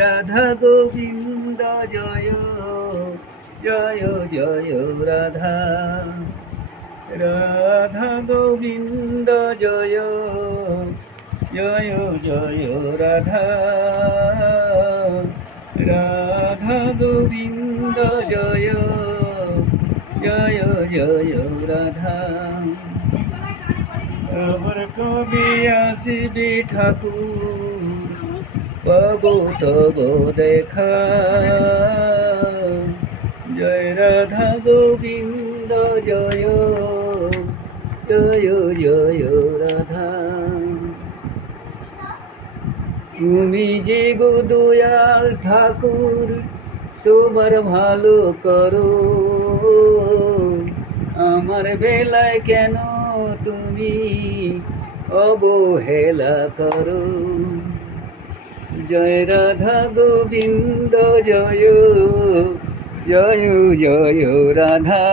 রাধা গোবিন্দ জয় জয় জয় রাধা রাধা গোবিন্দ জয় জয় জয় রাধা রাধা গোবিন্দ জয় জয় জয় রাধা। আমার কবি আসিবি ঠাকুর পাবো তব দেখা জয় রাধা গোবিন্দ জয় জয় জয় রাধা। তুমি যে গো দয়াল ঠাকুর সবার ভালো করো, আমার বেলায় কেন তুমি অবহেলা করো। জয় রাধা গোবিন্দ জয় জয় জয় রাধা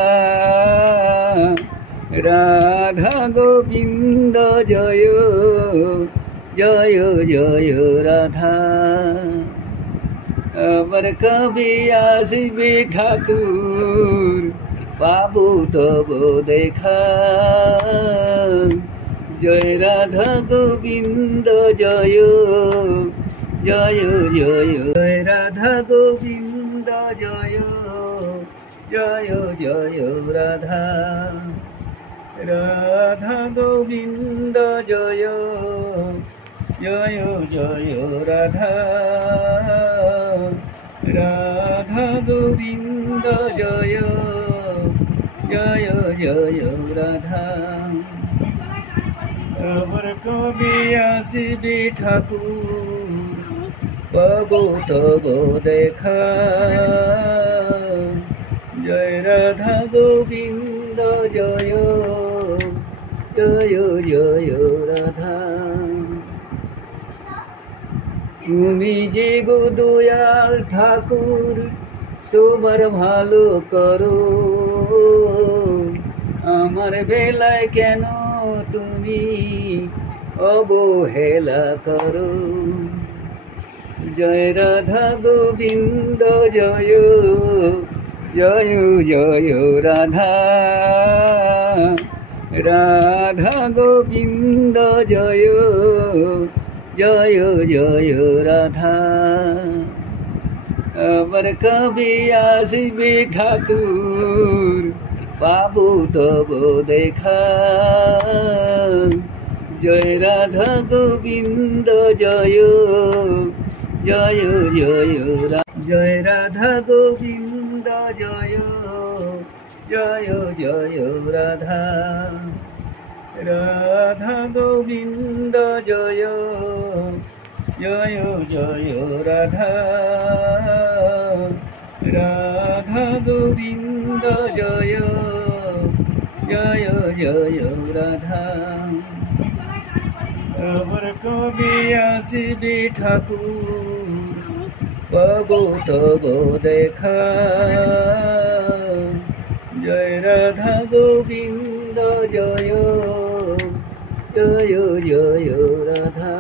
রাধা গোবিন্দ জয় জয় জয় রাধা। আমার কবি আসিবে ঠাকুর পাবো তব দেখা জয় রাধা গোবিন্দ জয় জয় জয় জয় রাধা গোবিন্দ জয় জয় জয় রাধা রাধা গোবিন্দ জয় জয় জয় রাধা রাধা গোবিন্দ জয় জয় জয় রাধা। আমার কবি আসিবি ঠাকুর পাবো তব দেখা জয় রাধা গোবিন্দ জয় জয় জয় রাধা। তুমি যে গো দয়াল ঠাকুর সবার ভালো করো, আমার বেলায় কেন তুমি অবহেলা করো। জয় রাধা গোবিন্দ জয় জয় জয় রাধা রাধা গোবিন্দ জয় জয় জয় রাধা। আমার কবি আসিবে ঠাকুর পাবো তব দেখা জয় রাধা গোবিন্দ জয় জয় জয় জয় রাধা গোবিন্দ জয় জয় জয় রাধা রাধা গোবিন্দ জয় জয় জয় রাধা রাধা গোবিন্দ জয় জয় জয় রাধা। আমার কবি আসিবে ঠাকুর পাবো তব দেখা জয় রাধা গোবিন্দ জয় জয় জয় রাধা।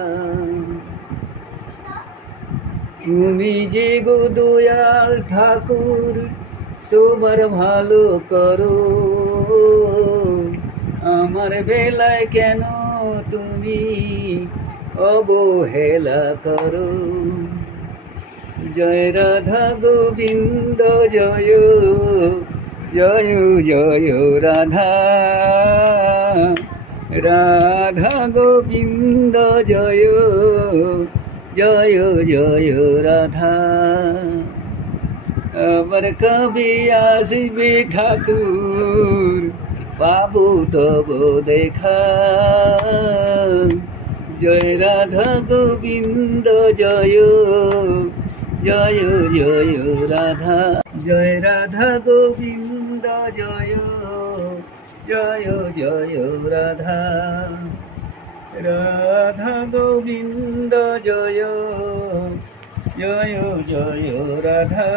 তুমি যে গো দয়াল ঠাকুর সবার ভালো করো, আমার বেলায় কেন তুমি অবহেলা করো। জয় রাধা গোবিন্দ জয় জয় জয় রাধা রাধা গোবিন্দ জয় জয় জয় রাধা। আমার কবি আসিবে ঠাকুর পাবো তব দেখা জয় রাধা গোবিন্দ জয় জয় জয় রাধা জয় রাধা গোবিন্দ জয় জয় জয় রাধা রাধা গোবিন্দ জয় জয় জয় রাধা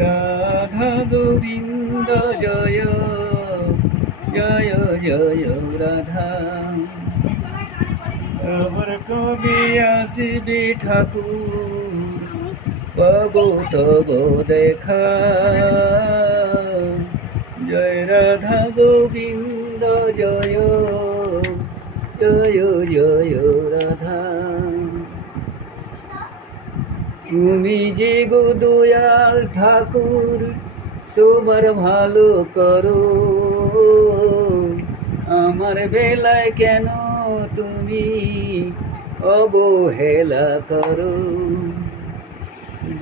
রাধা গোবিন্দ জয় জয় জয় রাধা। আবার কবি আসিবি ঠাকুর, পাবো তব দেখা। জয় রাধা গোবিন্দ জয়, জয় জয় রাধা। তুমি যে গো দয়াল ঠাকুর, সবার ভালো করো, আমার বেলায় কেন তুমি অবহেলা করো।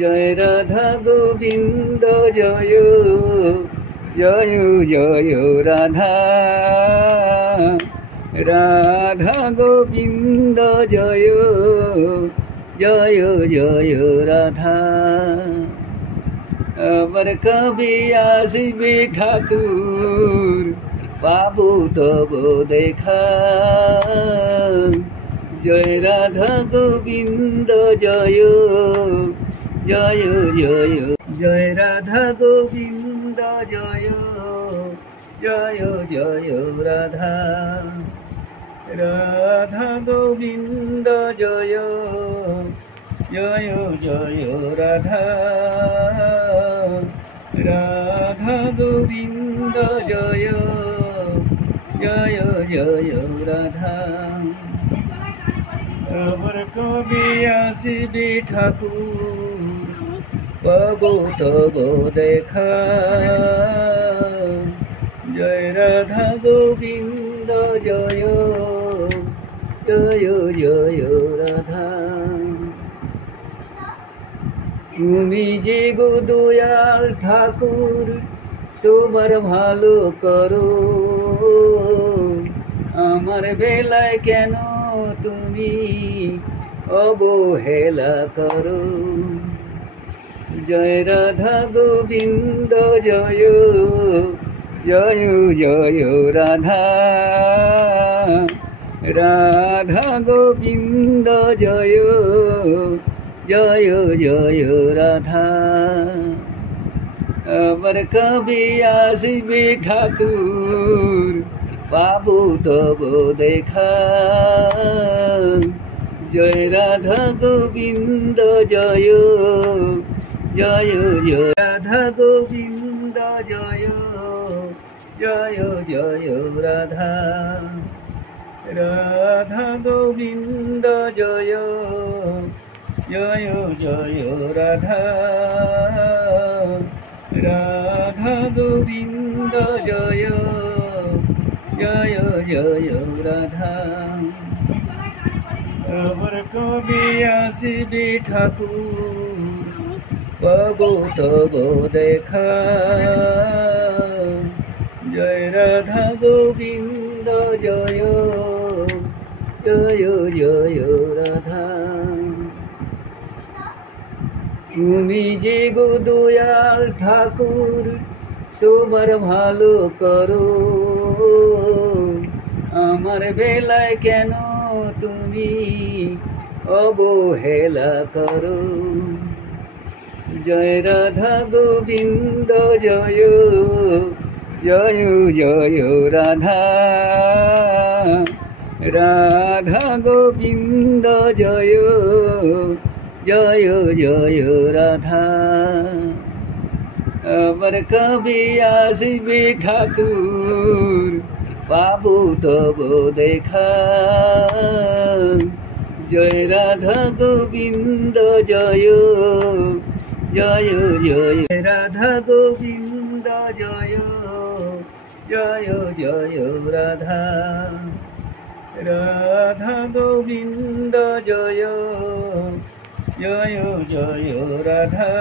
জয় রাধা গোবিন্দ জয়, জয় জয় রাধা। রাধা গোবিন্দ জয়, জয় জয় রাধা। আবার কবি আসিবে ঠাকুর, পাবো তব দেখা। জয় রাধা গোবিন্দ জয়, জয় জয়। জয় রাধা গোবিন্দ জয়, জয় জয় রাধা। রাধা গোবিন্দ জয়, জয় জয় রাধা। রাধা গোবিন্দ জয়, জয় জয় রাধা। আবার কবি আসিবি ঠাকুর, পাবো তব দেখা। জয় রাধা গোবিন্দ জয়, জয় জয় রাধা। তুমি যে গো দয়াল ঠাকুর, সবার ভালো করো, আমার বেলায় কেন তুমি অবহেলা করো। জয় রাধা গোবিন্দ জয়, জয় জয় রাধা। রাধা গোবিন্দ জয়, জয় জয় রাধা। আবার কবি আসিবে ঠাকুর, পাবো তব দেখা। জয় রাধা গোবিন্দ জয়, জয় জয় রাধা গোবিন্দ জয়, জয় জয় রাধা। রাধা গোবিন্দ জয়, জয় জয় রাধা। রাধা গোবিন্দ জয়, জয় জয় রাধা। আবার কবি আসিবে ঠাকুর, পাবো তব দেখা। জয় রাধা গোবিন্দ জয়, জয় জয় রাধা। তুমি যে গো দয়াল ঠাকুর, সবার ভালো করো, আমার বেলায় কেন তুমি অবহেলা করো। জয় রাধা গোবিন্দ জয়, জয় জয় রাধা। রাধা গোবিন্দ জয়, জয় জয় রাধা। আবার কবি আসিবে ঠাকুর, পাবো তব দেখা। জয় রাধা গোবিন্দ জয়, জয় জয় রাধা গোবিন্দ জয়, জয় জয় রাধা। রাধা গোবিন্দ জয়, জয় জয় রাধা।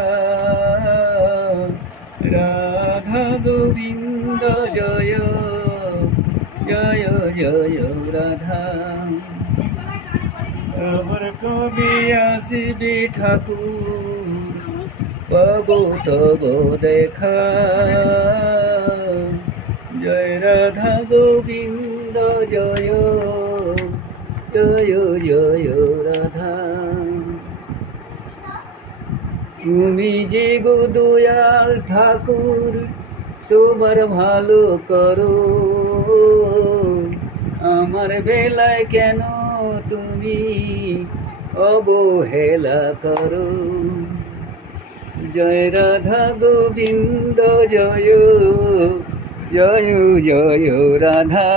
রাধা গোবিন্দ জয়, জয় জয় রাধা। আবার কবি আসিবে ঠাকুর, পাবো তব দেখা। জয় রাধা গোবিন্দ জয়, জয় জয় রাধা। তুমি যে গো দয়াল ঠাকুর, সবার ভালো করো, আমার বেলায় কেন তুমি অবহেলা করো। জয় রাধা গোবিন্দ জয় জয় জয় রাধা,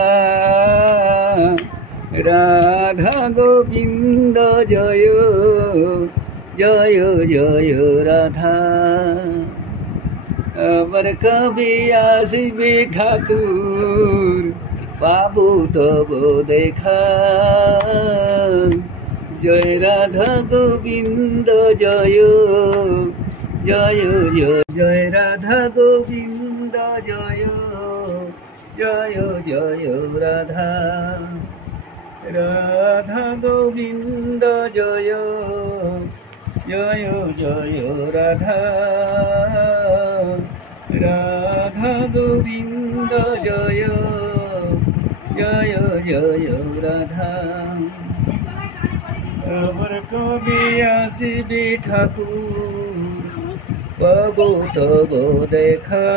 রাধা গোবিন্দ জয় জয় জয় রাধা। আমার কবে আসবে ঠাকুর, পাবো তব দেখা। জয় রাধা গোবিন্দ জয় জয় জয় জয় রাধা গোবিন্দ জয় জয় জয় রাধা, রাধা গোবিন্দ জয় জয় জয় রাধা, রাধা গোবিন্দ জয় জয় জয় রাধা। আমার কবে আসবে ঠাকুর, পাবো তব দেখা।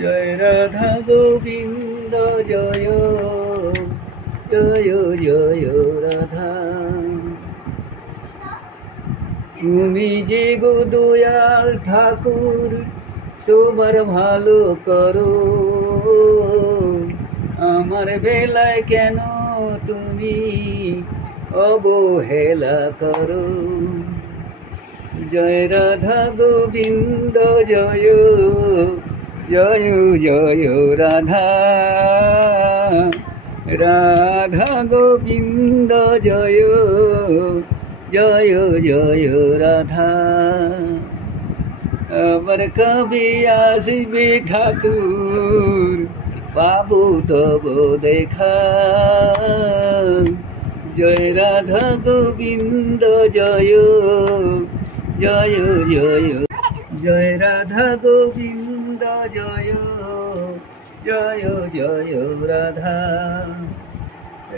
জয় রাধা গোবিন্দ জয় জয় জয় রাধা। তুমি যে গো দয়াল ঠাকুর, সবার ভালো করো। আমার বেলায় কেন তুমি অবহেলা করো। জয় রাধা গোবিন্দ জয় জয় জয় রাধা, রাধা গোবিন্দ জয় জয় জয় রাধা। আমার কবে আসবে ঠাকুর, পাবো তব দেখা। জয় রাধা গোবিন্দ জয় জয় জয় জয় রাধা গোবিন্দ জয় জয় জয় রাধা,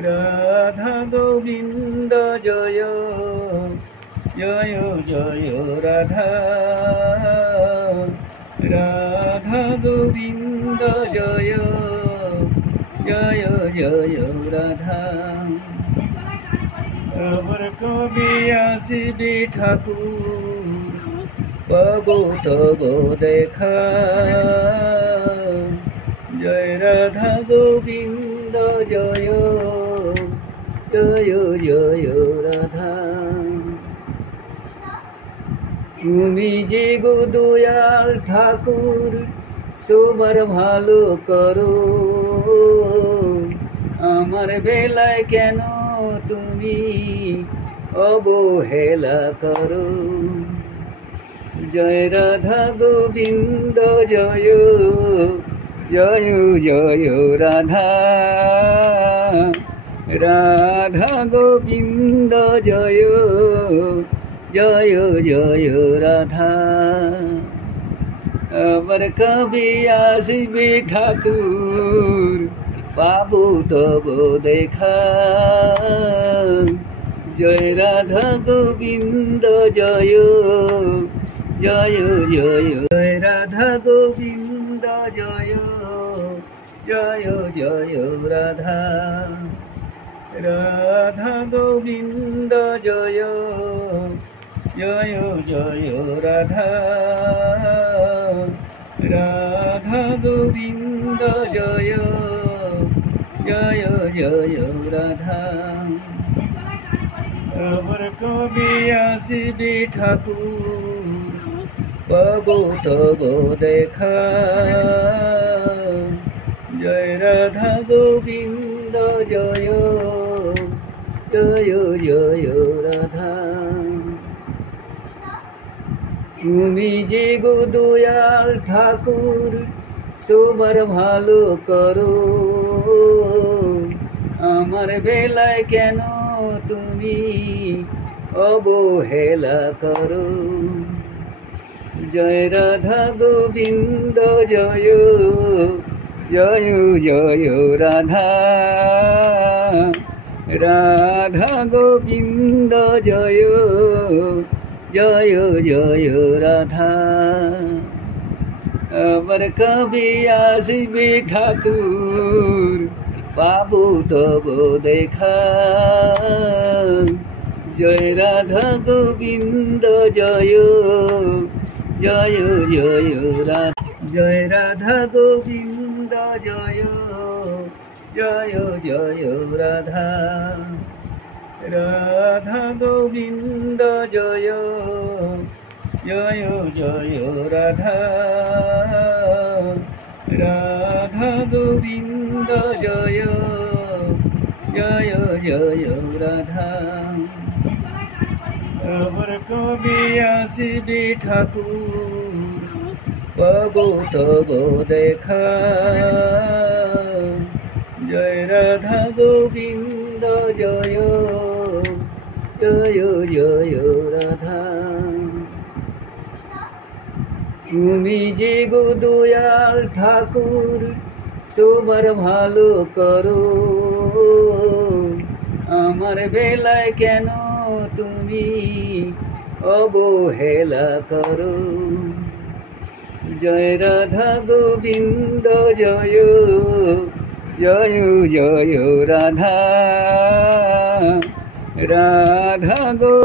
রাধা গোবিন্দ জয় জয় জয় রাধা, রাধা গোবিন্দ জয় জয় জয় রাধা। আমার কবে আসবে ঠাকুর, পাবো তব দেখা। জয় রাধা গোবিন্দ জয় জয় জয় রাধা। তুমি যে গো দয়াল ঠাকুর, সবার ভালো করো। আমার বেলায় কেন তুমি অবহেলা করো। জয় রাধা গোবিন্দ জয় জয় জয় রাধা, রাধা গোবিন্দ জয় জয় জয় রাধা। আমার কবে আসবে ঠাকুর, পাবো তব দেখা। জয় রাধা গোবিন্দ জয় জয় জয় জয় রাধা গোবিন্দ জয় জয় জয় রাধা, রাধা গোবিন্দ জয় জয় জয় রাধা, রাধা গোবিন্দ জয় জয় জয় রাধা। আমার কবে আসবে ঠাকুর, পাবো তব দেখা। জয় রাধা গোবিন্দ জয় জয় জয় রাধা। তুমি যে গো দয়াল ঠাকুর, সবার ভালো করো। আমার বেলায় কেন তুমি অবহেলা করো। জয় রাধা গোবিন্দ জয় জয় জয় রাধা, রাধা গোবিন্দ জয় জয় জয় রাধা। আমার কবে আসবে ঠাকুর, পাবো তব দেখা। জয় রাধা গোবিন্দ জয় জয় জয় রাধা। জয় রাধা গোবিন্দ জয় জয় জয় রাধা। রাধা গোবিন্দ জয় জয় জয় রাধা। রাধা গোবিন্দ জয় জয় জয় রাধা। আমার কবি আসিবি ঠাকুর পাবো তব দেখা। জয় রাধা গোবিন্দ জয় জয় জয় রাধা। তুমি যে গো দয়াল ঠাকুর সবার ভালো করো, আমার বেলায় কেন তুমি অবহেলা করো। জয় রাধা গোবিন্দ জয় জয় জয় রাধা। রাধা গো